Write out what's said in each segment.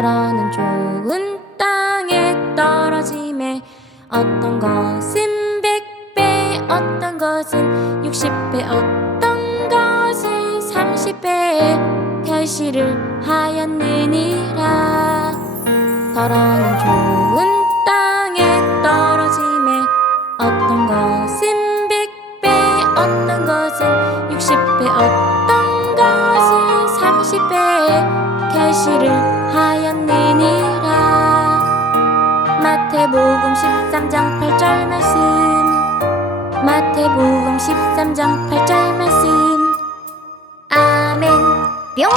덜어는 좋은 땅에 떨어짐에 어떤 것은 백배 어떤 것은 육십배 어떤 것은 삼십배. 결실을 하였느니라. 덜어는 좋은 땅에 떨어짐에 어떤 것은 백배 어떤 것은 육십배 어떤 것은 삼십배. 결실을 13장 8절 말씀. 마태복음 13장 8절 말씀. 아멘. 뿅.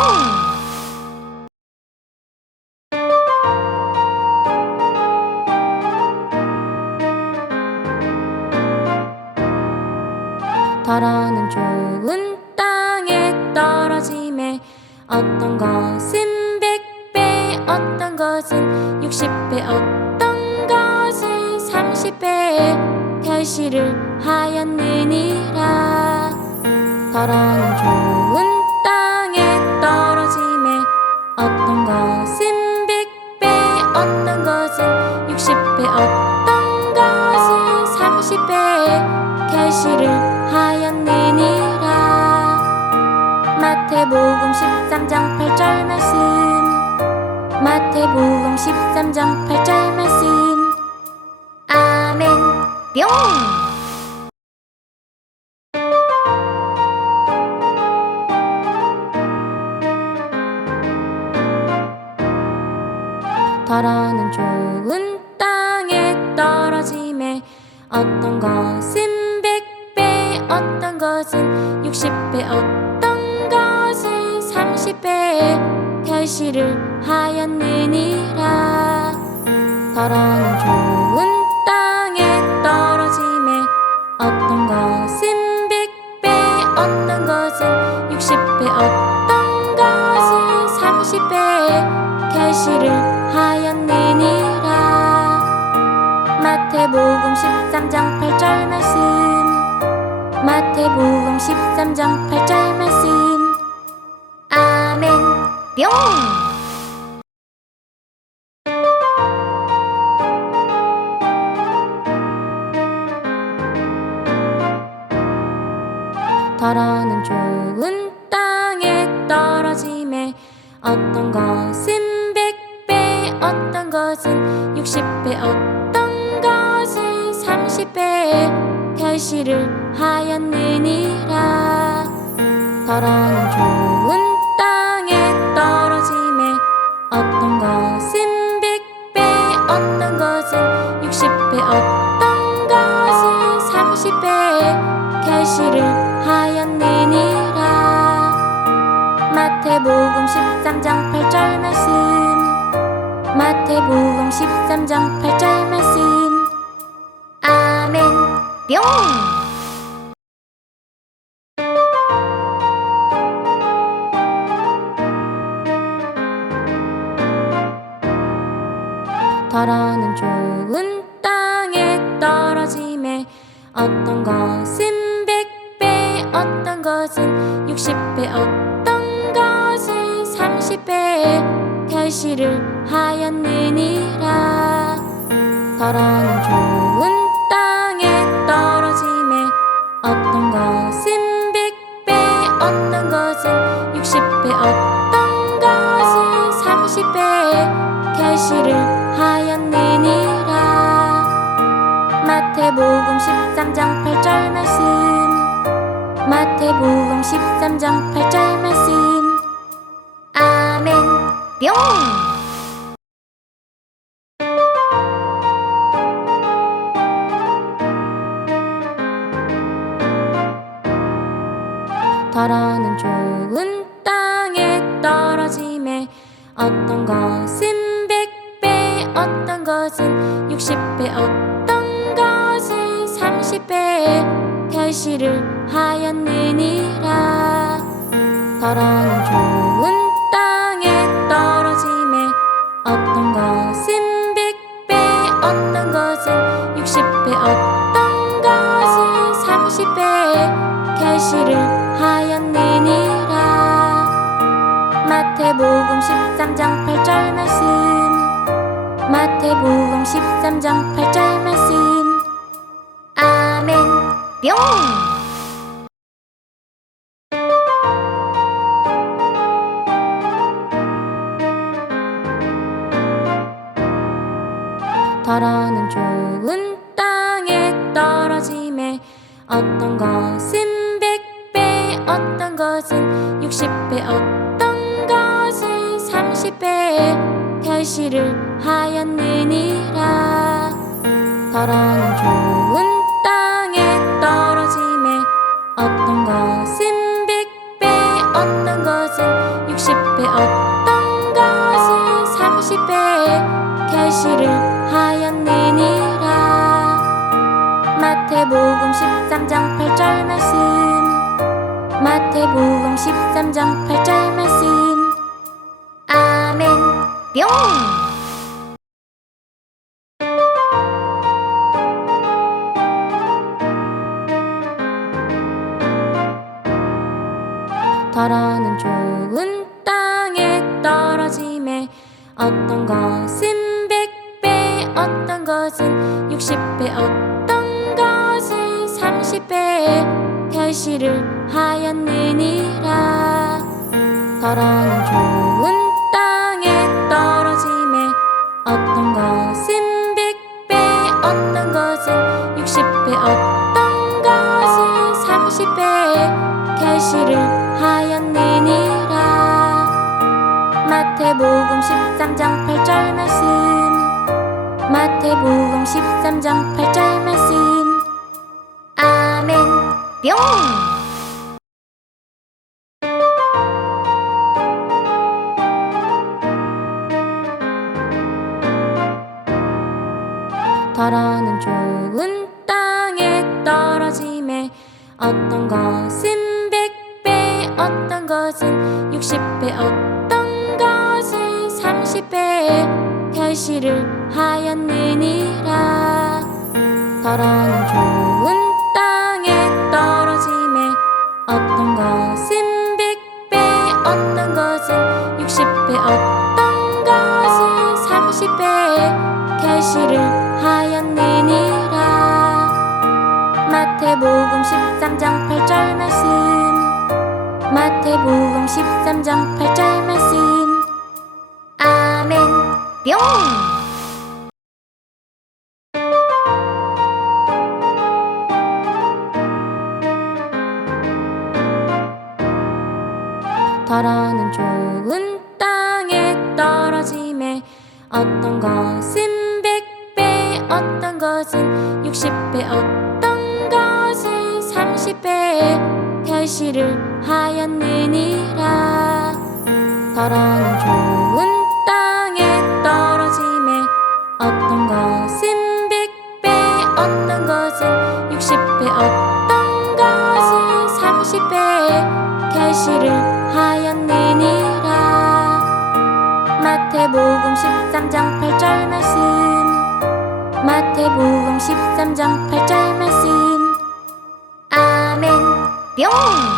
덜어는 좋은 땅에 떨어짐에 어떤 것은 백배 어떤 것은 육십배 어떤 것은 삼십배 결실을 하였느니라. 덜어는 좋은 땅에 떨어짐에 어떤 것은 백배 어떤 것은 육십배 어떤 것은 삼십배 결실을 하였느니라. 마태복음 13장 8절 말씀. 마태복음 13장 8절 말씀 뿅! 덜어는 좋은 땅에 떨어짐에 어떤 것은 백배 어떤 것은 육십배 어떤 것은 삼십배. 결실을 하였느니라. 덜어는 좋은 삼십배 결실을 하였느니라. 마태복음 13장 8절 말씀. 마태복음 13장 8절 말씀. 아멘. 뿅! 덜어는 좋은 땅에 떨어짐에 어떤 것은 백배 어떤 것은 육십배 어떤 것은 삼십배. 결실을 하였느니라. 덜어는 좋은 땅에 떨어짐에 어떤 것은 백배 어떤 것은 육십배 어떤 것은 삼십배. 결실을 하였느니라 마태복음 13장 8절 말씀. 마태복음 13장 8절 말씀. 아멘. 뿅. 덜어는 좋은 땅에 떨어짐에 어떤 것은 백배 어떤 것은 육십배 어떤 것은 삼십배 결실을 하였느니라. 덜어는 좋은 땅에 떨어짐에 어떤 것은 백배 어떤 것은 육십배 어떤 것은 삼십배. 결실을 하였느니라. 마태복음 13장 8절 말씀. 마태복음 13장 8절 말씀 뿅! 덜어는 좋은 땅에 떨어짐에 어떤 것은 백배 어떤 것은 육십배 어떤 것은 삼십배 결실을 하였느니라. 덜어는 좋은 13장 8절 말씀. 마태복음 13장 8절 말씀. 아멘. 뿅. 더러는 좋은 땅에 떨어짐에 어떤 것은 백배 어떤 것은 육십 배 어떤 것은 삼십 배의 결실을 하였느니라. 더러는 좋은 땅에 떨어짐에 어떤 것은 백배 어떤 것은 육십 배 어떤 것은 삼십 배의 결실을 하였느니라. 마태복음 13장 8절 말씀. 마태복음 13장 8절 말씀 뿅! 더러는 좋은 땅에 떨어짐에 어떤 것은 백배 어떤 것은 육십 배 어떤 것은 삼십 배의 결실을 하였느니라. 더러는 좋은 떨어짐에 어떤 것은 백배 어떤 것은 육십 배 어떤 것은 삼십 배의 결실을 하였느니라. 마태복음 13장 8절 말씀. 마태복음 13장 8절 말씀. 아멘. 뿅 더러는 좋은 땅에 떨어짐에 어떤 것은 백배 어떤 것은 육십 배 어떤 것은 삼십 배의 결실을 하였느니라. 더러는 좋은 땅에 떨어짐에 어떤 것은 백배 어떤 것은 육십 배 어떤 것은 삼십 배의 결실을 마태복음 13장 8절 말씀. 마태복음 13장 8절 말씀. 아멘. 뿅. 더러는 좋은 땅에 떨어짐에 어떤 것은 백배 어떤 것은 육십 배 어떤 삼십 배의 결실을 하였느니라. 더러는 좋은 땅에 떨어짐에 어떤 것은 백배 어떤 것은 육십 배 어떤 것은 삼십 배의 결실을 하였느니라. 마태복음 13장 8절 말씀. 마태복음 13장 8절 말씀 뿅